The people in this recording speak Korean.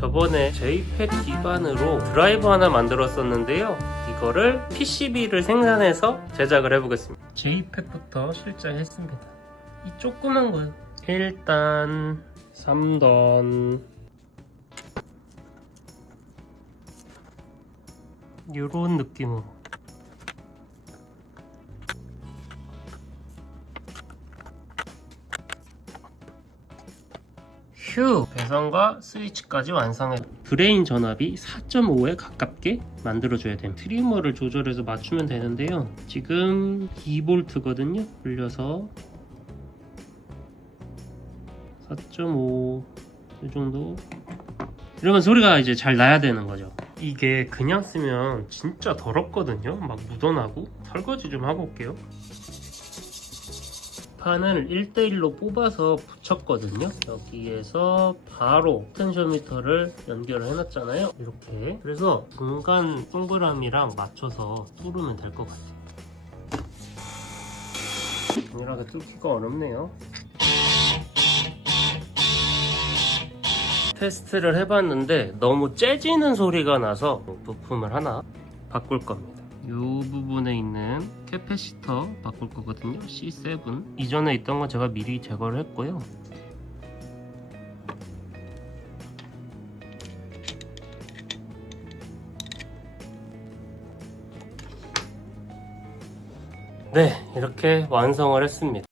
저번에 JPEG 기반으로 드라이버 하나 만들었었는데요. 이거를 PCB를 생산해서 제작을 해보겠습니다. JPEG부터 실제했습니다. 이 조그만 거요. 1단, 3던, 요런 느낌으로. 휴! 배선과 스위치까지 완성해. 브레인 전압이 4.5에 가깝게 만들어줘야 돼요. 트리머를 조절해서 맞추면 되는데요. 지금 2V거든요. 올려서 4.5 이 정도. 이러면 소리가 이제 잘 나야 되는 거죠. 이게 그냥 쓰면 진짜 더럽거든요. 막 묻어나고. 설거지 좀 하고 올게요. 판을 1대1로 뽑아서 붙였거든요. 여기에서 바로 텐셔미터를 연결을 해놨잖아요. 이렇게. 그래서 중간 동그라미랑 맞춰서 뚫으면 될 것 같아요. 동일하게 뚫기가 어렵네요. 테스트를 해봤는데 너무 째지는 소리가 나서 부품을 하나 바꿀 겁니다. 이 부분에 있는 캐패시터 바꿀 거거든요. C7. 이전에 있던 건 제가 미리 제거를 했고요. 네, 이렇게 완성을 했습니다.